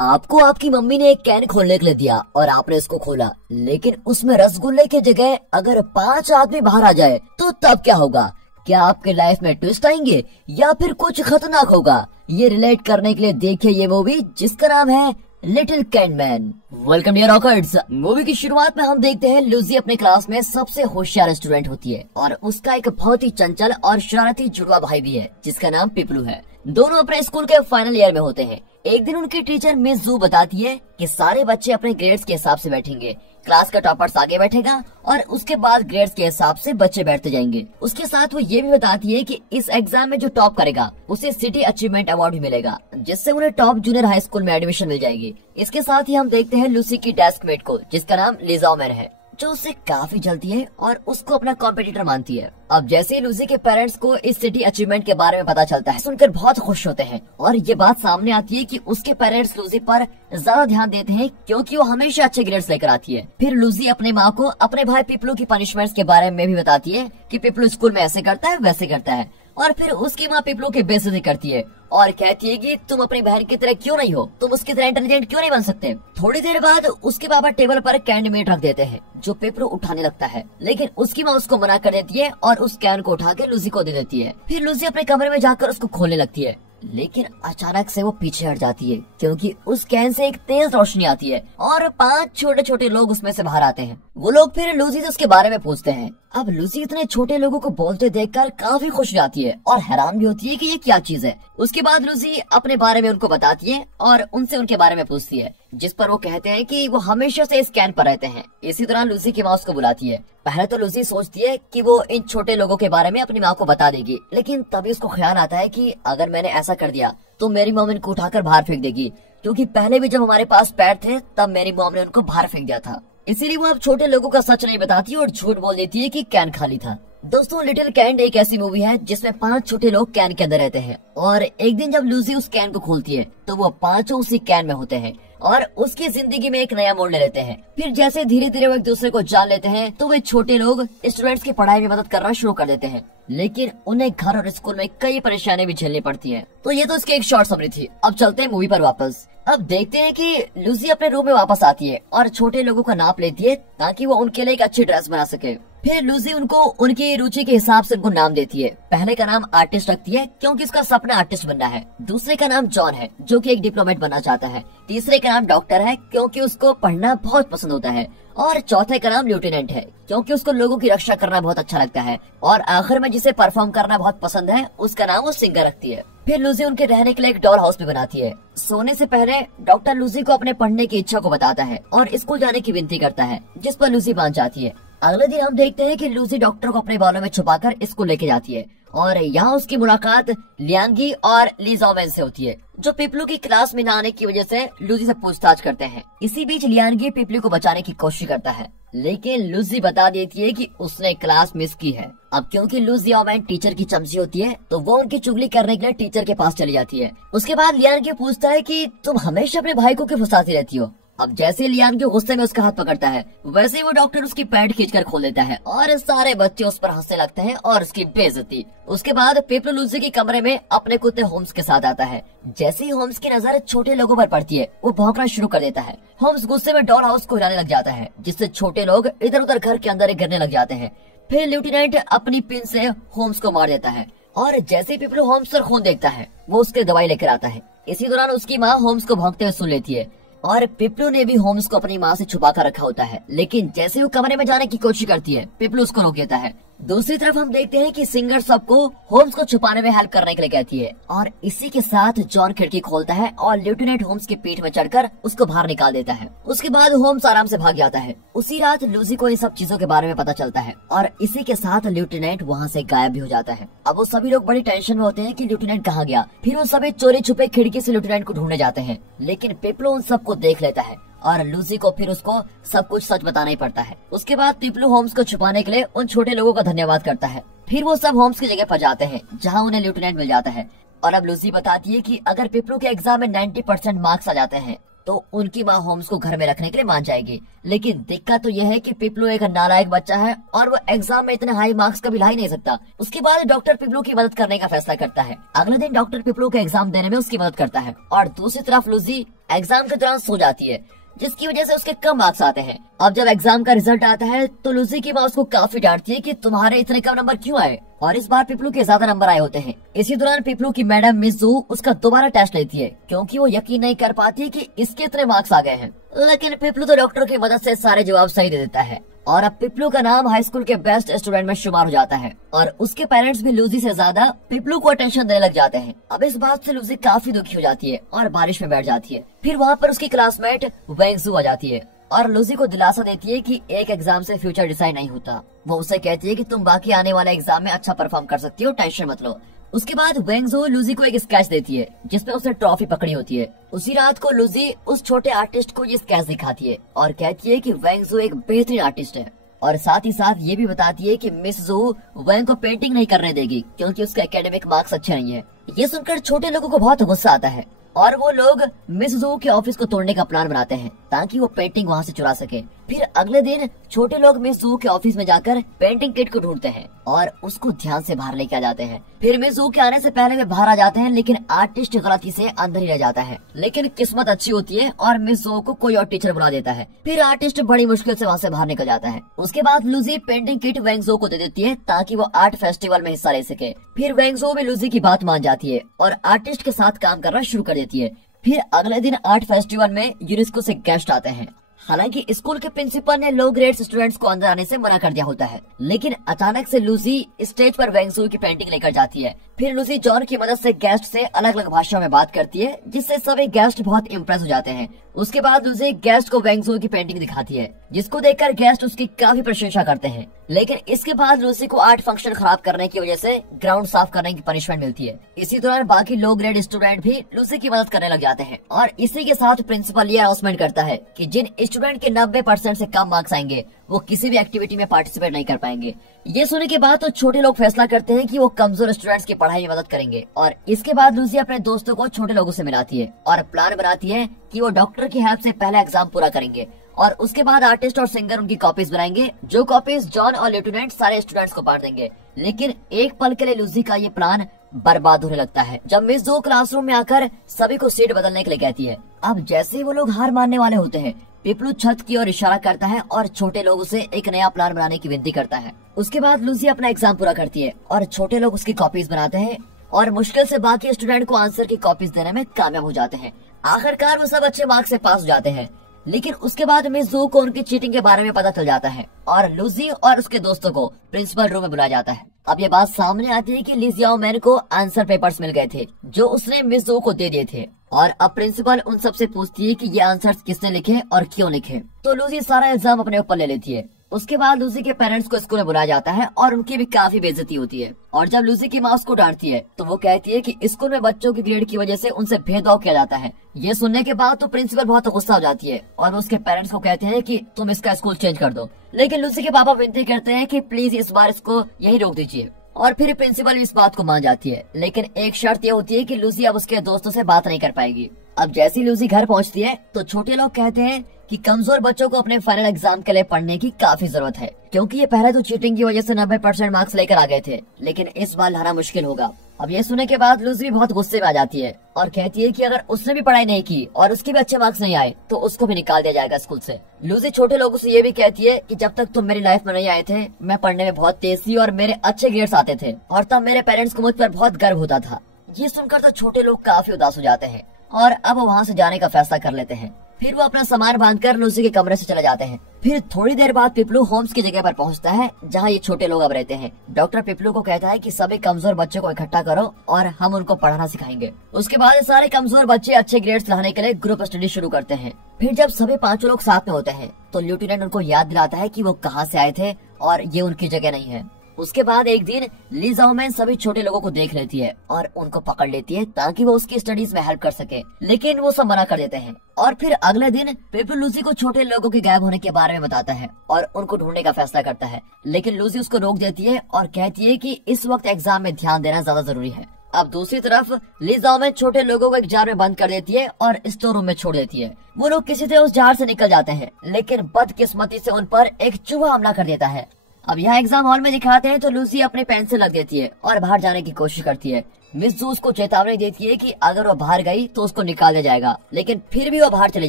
आपको आपकी मम्मी ने एक कैन खोलने के लिए दिया और आपने इसको खोला, लेकिन उसमें रसगुल्ले की जगह अगर 5 आदमी बाहर आ जाए तो तब क्या होगा? क्या आपके लाइफ में ट्विस्ट आएंगे या फिर कुछ खतरनाक होगा? ये रिलेट करने के लिए देखिए ये मूवी जिसका नाम है little Candyman. Welcome dear rockers. Movie की शुरुआत में हम देखते हैं लूसी अपने क्लास में सबसे होशियार स्टूडेंट होती है और उसका एक बहुत ही चंचल और शरारती जुड़वा भाई भी है जिसका नाम पिपलू है। दोनों अपने स्कूल के फाइनल ईयर में होते हैं। एक दिन उनकी टीचर मिस जू बताती है कि सारे बच्चे अपने ग्रेड्स के हिसाब से बैठेंगे, क्लास का टॉपर्स आगे बैठेगा और उसके बाद ग्रेड्स के हिसाब से बच्चे बैठते जाएंगे। उसके साथ वो ये भी बताती है कि इस एग्जाम में जो टॉप करेगा उसे सिटी अचीवमेंट अवार्ड भी मिलेगा, जिससे उन्हें टॉप जूनियर हाई स्कूल में एडमिशन मिल जाएगी। इसके साथ ही हम देखते हैं लूसी की डेस्कमेट को जिसका नाम लिज़ाओमेर है, जो उससे काफी जलती है और उसको अपना कॉम्पिटिटर मानती है। अब जैसे लूसी के पेरेंट्स को इस सिटी अचीवमेंट के बारे में पता चलता है, सुनकर बहुत खुश होते हैं और ये बात सामने आती है कि उसके पेरेंट्स लूसी पर ज्यादा ध्यान देते हैं क्योंकि वो हमेशा अच्छे ग्रेड्स लेकर आती है। फिर लूसी अपने माँ को अपने भाई पिपलू की पनिशमेंट्स के बारे में भी बताती है कि पिपलू स्कूल में ऐसे करता है वैसे करता है, और फिर उसकी माँ पिपलू की बेइज्जती करती है और कहती है कि तुम अपनी बहन की तरह क्यों नहीं हो, तुम उसकी तरह इंटेलिजेंट क्यों नहीं बन सकते। थोड़ी देर बाद उसके पापा टेबल पर कैंडमेट रख देते हैं जो पिपलू उठाने लगता है, लेकिन उसकी माँ उसको मना कर देती है और उस कैन को उठा के लूसी को दे देती है। फिर लूसी अपने कमरे में जाकर उसको खोलने लगती है, लेकिन अचानक से वो पीछे हट जाती है क्योंकि उस कैन से एक तेज रोशनी आती है और 5 छोटे छोटे लोग उसमें से बाहर आते हैं। वो लोग फिर लूसी से उसके बारे में पूछते हैं। अब लूसी इतने छोटे लोगों को बोलते देखकर काफी खुश हो जाती है और हैरान भी होती है कि ये क्या चीज है। उसके बाद लूसी अपने बारे में उनको बताती है और उनसे उनके बारे में पूछती है, जिस पर वो कहते हैं कि वो हमेशा से इस कैन पर रहते हैं। इसी दौरान लूसी की माँ उसको बुलाती है। पहले तो लूसी सोचती है कि वो इन छोटे लोगों के बारे में अपनी माँ को बता देगी, लेकिन तभी उसको ख्याल आता है कि अगर मैंने ऐसा कर दिया तो मेरी मॉम इनको उठाकर बाहर फेंक देगी, क्योंकि पहले भी जब हमारे पास पैर थे तब मेरी मॉम ने उनको बाहर फेंक दिया था। इसीलिए वो अब छोटे लोगों का सच नहीं बताती और झूठ बोल देती है कि कैन खाली था। दोस्तों, लिटिल कैन एक ऐसी मूवी है जिसमें 5 छोटे लोग कैन के अंदर रहते हैं और एक दिन जब लूसी उस कैन को खोलती है तो वो 5 उसी कैन में होते हैं और उसकी जिंदगी में एक नया मोड़ ले लेते हैं। फिर जैसे धीरे धीरे वो एक दूसरे को जान लेते हैं तो वे छोटे लोग स्टूडेंट्स की पढ़ाई में मदद करना शुरू कर देते हैं, लेकिन उन्हें घर और स्कूल में कई परेशानी भी झेलनी पड़ती है। तो ये तो इसकी एक शॉर्ट समरी थी। अब चलते हैं मूवी पर वापस। अब देखते हैं कि लूसी अपने रूम में वापस आती है और छोटे लोगों का नाप लेती है ताकि वो उनके लिए एक अच्छी ड्रेस बना सके। फिर लूसी उनको उनकी रुचि के हिसाब से उनको नाम देती है। पहले का नाम आर्टिस्ट रखती है क्योंकि उसका सपना आर्टिस्ट बनना है। दूसरे का नाम जॉन है जो कि एक डिप्लोमेट बनना चाहता है। तीसरे का नाम डॉक्टर है क्योंकि उसको पढ़ना बहुत पसंद होता है और चौथे का नाम लेफ्टिनेंट है क्योंकि उसको लोगों की रक्षा करना बहुत अच्छा लगता है। और आखिर में जिसे परफॉर्म करना बहुत पसंद है उसका नाम वो सिंगर रखती है। फिर लूसी उनके रहने के लिए एक डॉल हाउस भी बनाती है। सोने से पहले डॉक्टर लूसी को अपने पढ़ने की इच्छा को बताता है और स्कूल जाने की विनती करता है, जिस पर लूसी मान जाती है। अगले दिन हम देखते हैं कि लूसी डॉक्टर को अपने बालों में छुपाकर स्कूल लेके जाती है और यहाँ उसकी मुलाकात लियांगी और लिज़ाओमेर से होती है, जो पिपलू की क्लास में न आने की वजह से लूसी से पूछताछ करते हैं। इसी बीच लियांगी पिपलू को बचाने की कोशिश करता है, लेकिन लूसी बता देती है कि उसने क्लास मिस की है। अब क्योंकि लिज़ाओमेर टीचर की चमची होती है तो वो उनकी चुगली करने के लिए टीचर के पास चली जाती है। उसके बाद लियांगी पूछता है कि तुम हमेशा अपने भाई को क्यों फंसाती रहती हो। अब जैसे लियांगी गुस्से में उसका हाथ पकड़ता है वैसे ही वो डॉक्टर उसकी पैंट खींचकर खोल देता है और सारे बच्चे उस पर हंसने लगते हैं और उसकी बेइज्जती। उसके बाद पिपलू लूसी के कमरे में अपने कुत्ते होम्स के साथ आता है। जैसे ही होम्स की नजर छोटे लोगों पर पड़ती है वो भौंकना शुरू कर देता है। होम्स गुस्से में डॉल हाउस को हिलाने लग जाता है, जिससे छोटे लोग इधर उधर घर के अंदर गिरने लग जाते हैं। फिर लेफ्टिनेंट अपनी पिन से होम्स को मार देता है और जैसे ही पिपलू होम्स पर खून देखता है वो उसके दवाई लेकर आता है। इसी दौरान उसकी माँ होम्स को भौंकते हुए सुन लेती है और पिपलू ने भी होम्स को अपनी माँ से छुपा कर रखा होता है, लेकिन जैसे वो कमरे में जाने की कोशिश करती है पिपलू उसको रोक देता है। दूसरी तरफ हम देखते हैं कि सिंगर सबको होम्स को छुपाने में हेल्प करने के लिए कहती है और इसी के साथ जॉन खिड़की खोलता है और लेफ्टिनेंट होम्स की पीठ में चढ़कर उसको बाहर निकाल देता है। उसके बाद होम्स आराम से भाग जाता है। उसी रात लूसी को इन सब चीजों के बारे में पता चलता है और इसी के साथ लेफ्टिनेंट वहाँ से गायब भी हो जाता है। अब वो सभी लोग बड़ी टेंशन में होते हैं कि लेफ्टिनेंट कहाँ गया। फिर वो सभी चोरी छुपे खिड़की से लेफ्टिनेंट को ढूंढने जाते हैं, लेकिन पिपलू उन सबको देख लेता है और लूसी को फिर उसको सब कुछ सच बताना ही पड़ता है। उसके बाद पिपलू होम्स को छुपाने के लिए उन छोटे लोगों का धन्यवाद करता है। फिर वो सब होम्स की जगह पर जाते हैं जहाँ उन्हें लेफ्टिनेंट मिल जाता है और अब लूसी बताती है कि अगर पिपलू के एग्जाम में 90% मार्क्स आ जाते हैं तो उनकी माँ होम्स को घर में रखने के लिए मान जाएगी। लेकिन दिक्कत तो यह है कि पिपलू एक नालायक बच्चा है और वो एग्जाम में इतने हाई मार्क्स कभी ला ही नहीं सकता। उसके बाद डॉक्टर पिपलू की मदद करने का फैसला करता है। अगले दिन डॉक्टर पिपलू को एग्जाम देने में उसकी मदद करता है और दूसरी तरफ लूसी एग्जाम के दौरान सो जाती है, जिसकी वजह से उसके कम मार्क्स आते हैं। अब जब एग्जाम का रिजल्ट आता है तो लूसी की माँ उसको काफी डांटती है कि तुम्हारे इतने कम नंबर क्यों आए, और इस बार पिपलू के ज्यादा नंबर आए होते हैं। इसी दौरान पिपलू की मैडम मिस जू उसका दोबारा टेस्ट लेती है, क्योंकि वो यकीन नहीं कर पाती कि इसके इतने मार्क्स आ गए हैं। लेकिन पिपलू तो डॉक्टर की मदद से सारे जवाब सही दे देता है और अब पिपलू का नाम हाई स्कूल के बेस्ट स्टूडेंट में शुमार हो जाता है और उसके पेरेंट्स भी लूसी से ज्यादा पिपलू को अटेंशन देने लग जाते हैं। अब इस बात से लूसी काफी दुखी हो जाती है और बारिश में बैठ जाती है। फिर वहाँ पर उसकी क्लासमेट वेंगजू आ जाती है और लूसी को दिलासा देती है कि एक एग्जाम से फ्यूचर डिसाइड नहीं होता। वो उसे कहती है कि तुम बाकी आने वाले एग्जाम में अच्छा परफॉर्म कर सकती हो, टेंशन मत लो। उसके बाद वेंगजू लूसी को एक स्केच देती है जिसमें उसने ट्रॉफी पकड़ी होती है। उसी रात को लूसी उस छोटे आर्टिस्ट को ये स्केच दिखाती है और कहती है कि वेंगजू एक बेहतरीन आर्टिस्ट है, और साथ ही साथ ये भी बताती है कि मिस जू वेंग को पेंटिंग नहीं करने देगी क्योंकि उसके एकेडमिक मार्क्स अच्छे नहीं है। ये सुनकर छोटे लोगों को बहुत गुस्सा आता है और वो लोग मिस जू के ऑफिस को तोड़ने का प्लान बनाते हैं ताकि वो पेंटिंग वहाँ से चुरा सके। फिर अगले दिन छोटे लोग मिस जू के ऑफिस में जाकर पेंटिंग किट को ढूंढते हैं और उसको ध्यान से बाहर लेके आ जाते हैं। फिर मिस जू के आने से पहले वे बाहर आ जाते हैं, लेकिन आर्टिस्ट गलती से अंदर ही रह जाता है। लेकिन किस्मत अच्छी होती है और मिस जू को कोई और टीचर बुला देता है। फिर आर्टिस्ट बड़ी मुश्किल से वहाँ से बाहर निकल जाता है। उसके बाद लूसी पेंटिंग किट वेंगजू को दे देती है ताकि वो आर्ट फेस्टिवल में हिस्सा ले सके। फिर वेंगजू भी लूसी की बात मान जाती है और आर्टिस्ट के साथ काम करना शुरू कर देती है। फिर अगले दिन आर्ट फेस्टिवल में यूनेस्को से गेस्ट आते हैं। हालांकि स्कूल के प्रिंसिपल ने लो ग्रेड स्टूडेंट्स को अंदर आने से मना कर दिया होता है, लेकिन अचानक से लूसी स्टेज पर वेंगजू की पेंटिंग लेकर जाती है। फिर लूसी जॉन की मदद से गेस्ट से अलग अलग भाषाओं में बात करती है, जिससे सभी गेस्ट बहुत इम्प्रेस हो जाते हैं। उसके बाद लूसी गेस्ट को वेंगजू की पेंटिंग दिखाती है, जिसको देखकर गेस्ट उसकी काफी प्रशंसा करते हैं। लेकिन इसके बाद लूसी को आर्ट फंक्शन खराब करने की वजह से ग्राउंड साफ करने की पनिशमेंट मिलती है। इसी दौरान बाकी लो ग्रेड स्टूडेंट भी लूसी की मदद करने लग जाते हैं और इसी के साथ प्रिंसिपल ये अनाउंसमेंट करता है कि जिन स्टूडेंट के 90% से कम मार्क्स आएंगे वो किसी भी एक्टिविटी में पार्टिसिपेट नहीं कर पाएंगे। ये सुनने के बाद तो छोटे लोग फैसला करते हैं कि वो कमजोर स्टूडेंट्स की पढ़ाई में मदद करेंगे और इसके बाद लूसी अपने दोस्तों को छोटे लोगों से मिलाती है और प्लान बनाती है कि वो डॉक्टर की हेल्प से पहले एग्जाम पूरा करेंगे और उसके बाद आर्टिस्ट और सिंगर उनकी कॉपीज बनाएंगे, जो कॉपीज जॉन और लेफ्टिनेंट सारे स्टूडेंट्स को बांट देंगे। लेकिन एक पल के लिए लूसी का ये प्लान बर्बाद होने लगता है जब मिस जू क्लासरूम में आकर सभी को सीट बदलने के लिए कहती है। अब जैसे ही वो लोग हार मानने वाले होते हैं, पिपलू छत की ओर इशारा करता है और छोटे लोगों से एक नया प्लान बनाने की विनती करता है। उसके बाद लूसी अपना एग्जाम पूरा करती है और छोटे लोग उसकी कॉपीज बनाते हैं और मुश्किल से बाकी स्टूडेंट को आंसर की कॉपीज देने में कामयाब हो जाते हैं। आखिरकार वो सब अच्छे मार्क्स से पास हो जाते हैं। लेकिन उसके बाद मिस जू को उनकी चीटिंग के बारे में पता चल जाता है और लूसी और उसके दोस्तों को प्रिंसिपल रूम में बुलाया जाता है। अब ये बात सामने आती है कि ली जियाओ मैन को आंसर पेपर्स मिल गए थे जो उसने मिस जू को दे दिए थे और अब प्रिंसिपल उन सबसे पूछती है कि ये आंसर्स किसने लिखे और क्यों लिखे। तो लूसी सारा इल्जाम अपने ऊपर ले लेती है। उसके बाद लूसी के पेरेंट्स को स्कूल में बुलाया जाता है और उनकी भी काफी बेइज्जती होती है और जब लूसी की माँ उसको डांटती है तो वो कहती है कि स्कूल में बच्चों की ग्रेड की वजह से उनसे भेदभाव किया जाता है। ये सुनने के बाद तो प्रिंसिपल बहुत गुस्सा हो जाती है और उसके पेरेंट्स को कहते हैं कि तुम इसका स्कूल चेंज कर दो। लेकिन लूसी के पापा विनती करते हैं कि प्लीज इस बार इसको यही रोक दीजिए और फिर प्रिंसिपल भी इस बात को मान जाती है। लेकिन एक शर्त ये होती है कि लूसी अब उसके दोस्तों से बात नहीं कर पाएगी। अब जैसी लूसी घर पहुंचती है तो छोटे लोग कहते हैं कि कमजोर बच्चों को अपने फाइनल एग्जाम के लिए पढ़ने की काफी जरूरत है, क्योंकि ये पहले तो चीटिंग की वजह से 90% मार्क्स लेकर आ गए थे, लेकिन इस बार लाना मुश्किल होगा। अब ये सुनने के बाद लूसी भी बहुत गुस्से में आ जाती है और कहती है कि अगर उसने भी पढ़ाई नहीं की और उसके भी अच्छे मार्क्स नहीं आए तो उसको भी निकाल दिया जाएगा स्कूल से। लूसी छोटे लोगों से ये भी कहती है कि जब तक तुम मेरी लाइफ में नहीं आए थे मैं पढ़ने में बहुत तेज थी और मेरे अच्छे ग्रेड्स आते थे और तब मेरे पेरेंट्स को मुझ पर बहुत गर्व होता था। ये सुनकर तो छोटे लोग काफी उदास हो जाते हैं और अब वहाँ से जाने का फैसला कर लेते हैं। फिर वो अपना सामान बांधकर लूसी के कमरे से चले जाते हैं। फिर थोड़ी देर बाद पिपलू होम्स की जगह पर पहुंचता है जहां ये छोटे लोग अब रहते हैं। डॉक्टर पिपलू को कहता है कि सभी कमजोर बच्चों को इकट्ठा करो और हम उनको पढ़ाना सिखाएंगे। उसके बाद ये सारे कमजोर बच्चे अच्छे ग्रेड्स लाने के लिए ग्रुप स्टडी शुरू करते हैं। फिर जब सभी पांचों लोग साथ में होते हैं तो लेफ्टिनेंट उनको याद दिलाता है कि वो कहाँ से आए थे और ये उनकी जगह नहीं है। उसके बाद एक दिन ली जियाओ मैन सभी छोटे लोगों को देख लेती है और उनको पकड़ लेती है ताकि वो उसकी स्टडीज में हेल्प कर सके, लेकिन वो सब मना कर देते हैं। और फिर अगले दिन पिपलू लूसी को छोटे लोगों के गायब होने के बारे में बताता है और उनको ढूंढने का फैसला करता है, लेकिन लूसी उसको रोक देती है और कहती है कि इस वक्त एग्जाम में ध्यान देना ज्यादा जरूरी है अब दूसरी तरफ ली जाओमेन छोटे लोगों को एक जार में बंद कर देती है और स्टोर रूम में छोड़ देती है। वो लोग किसी तरह उस जार से निकल जाते हैं, लेकिन बदकिस्मती से उन पर एक चूहा हमला कर देता है। अब यहाँ एग्जाम हॉल में दिखाते हैं तो लूसी अपने पेंसिल रख देती है और बाहर जाने की कोशिश करती है। मिस जू उसको चेतावनी देती है कि अगर वो बाहर गई तो उसको निकाल दिया जाएगा, लेकिन फिर भी वो बाहर चली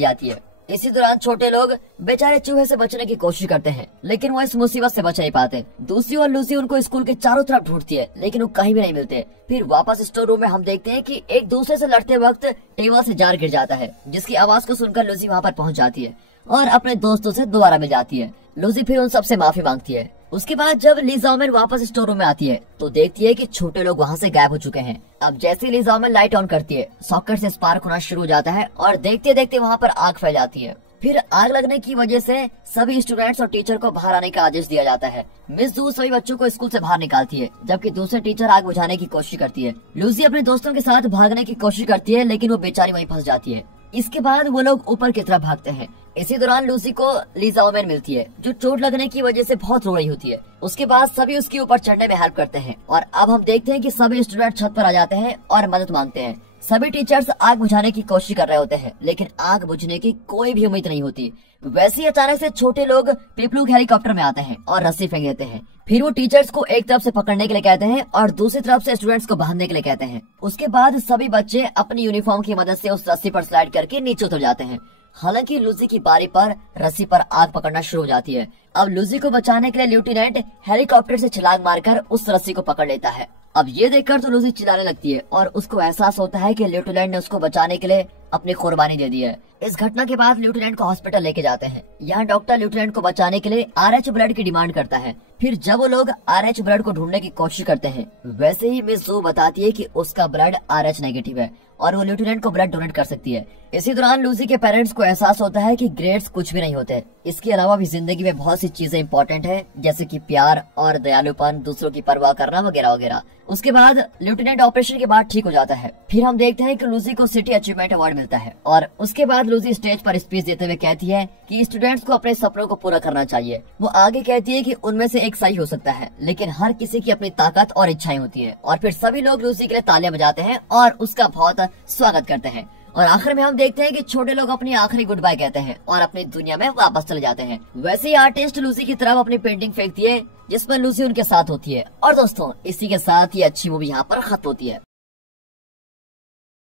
जाती है। इसी दौरान छोटे लोग बेचारे चूहे से बचने की कोशिश करते हैं, लेकिन वो इस मुसीबत से बच नहीं पाते। दूसरी ओर लूसी उनको स्कूल के चारों तरफ ढूंढती है, लेकिन वो कहीं भी नहीं मिलते। फिर वापस स्टोर रूम में हम देखते हैं कि एक दूसरे से लड़ते वक्त टेबल से जार गिर जाता है, जिसकी आवाज को सुनकर लूसी वहाँ पर पहुँच जाती है और अपने दोस्तों से दोबारा मिल जाती है। लूसी फिर उन सबसे माफी मांगती है। उसके बाद जब ली जाओमेन वापस स्टोर रूम में आती है तो देखती है कि छोटे लोग वहाँ से गायब हो चुके हैं। अब जैसे ली जाओमेन लाइट ऑन करती है, सॉकेट से स्पार्क होना शुरू हो जाता है और देखते देखते वहाँ पर आग फैल जाती है। फिर आग लगने की वजह से सभी स्टूडेंट्स और टीचर को बाहर आने का आदेश दिया जाता है। मिस जू सभी बच्चों को स्कूल से बाहर निकालती है, जबकि दूसरे टीचर आग बुझाने की कोशिश करती है। लूसी अपने दोस्तों के साथ भागने की कोशिश करती है, लेकिन वो बेचारी वहीं फंस जाती है। इसके बाद वो लोग ऊपर की तरफ भागते हैं। इसी दौरान लूसी को ली जाओमेन मिलती है, जो चोट लगने की वजह से बहुत रो रही होती है। उसके बाद सभी उसके ऊपर चढ़ने में हेल्प करते हैं और अब हम देखते हैं कि सभी स्टूडेंट छत पर आ जाते हैं और मदद मांगते हैं। सभी टीचर्स आग बुझाने की कोशिश कर रहे होते हैं, लेकिन आग बुझने की कोई भी उम्मीद नहीं होती। वैसे ही अचानक से छोटे लोग पीपलू हेलीकॉप्टर में आते हैं और रस्सी फेंक देते हैं। फिर वो टीचर्स को एक तरफ से पकड़ने के लिए कहते हैं और दूसरी तरफ से स्टूडेंट्स को बांधने के लिए कहते हैं। उसके बाद सभी बच्चे अपनी यूनिफॉर्म की मदद से उस रस्सी पर स्लाइड करके नीचे उतर जाते हैं। हालांकि लूसी की बारी पर रस्सी पर आग पकड़ना शुरू हो जाती है। अब लूसी को बचाने के लिए लेफ्टिनेंट हेलीकॉप्टर से छलांग मारकर उस रस्सी को पकड़ लेता है। अब ये देखकर तो लूसी चिल्लाने लगती है और उसको एहसास होता है कि लेफ्टिनेंट ने उसको बचाने के लिए अपनी कुर्बानी दे दी है। इस घटना के बाद लेफ्टिनेंट को हॉस्पिटल लेके जाते हैं। यहाँ डॉक्टर लेफ्टिनेंट को बचाने के लिए RH ब्लड की डिमांड करता है। फिर जब वो लोग RH ब्लड को ढूंढने की कोशिश करते हैं, वैसे ही मिस जू बताती है कि उसका ब्लड RH नेगेटिव है और वो लेफ्टिनेंट को ब्लड डोनेट कर सकती है। इसी दौरान लूसी के पेरेंट्स को एहसास होता है कि ग्रेड्स कुछ भी नहीं होते। इसके अलावा भी जिंदगी में बहुत सी चीजें इंपॉर्टेंट है, जैसे कि प्यार और दयालुपन, दूसरों की परवाह करना वगैरह वगैरह। उसके बाद लेफ्टिनेंट ऑपरेशन के बाद ठीक हो जाता है। फिर हम देखते हैं कि लूसी को सिटी अचीवमेंट अवार्ड मिलता है और उसके बाद लूसी स्टेज पर स्पीच देते हुए कहती है कि स्टूडेंट्स को अपने सपनों को पूरा करना चाहिए। वो आगे कहती है कि उनमें से एक सही हो सकता है, लेकिन हर किसी की अपनी ताकत और इच्छाएं होती है। और फिर सभी लोग लूसी के लिए तालियां बजाते हैं और उसका बहुत स्वागत करते हैं। और आखिर में हम देखते हैं कि छोटे लोग अपनी आखिरी गुड बाय कहते हैं और अपनी दुनिया में वापस चले जाते हैं। वैसे ही आर्टिस्ट लूसी की तरफ अपनी पेंटिंग फेंकती है, जिसमें लूसी उनके साथ होती है। और दोस्तों, इसी के साथ ये अच्छी मूवी यहाँ पर खत्म होती है।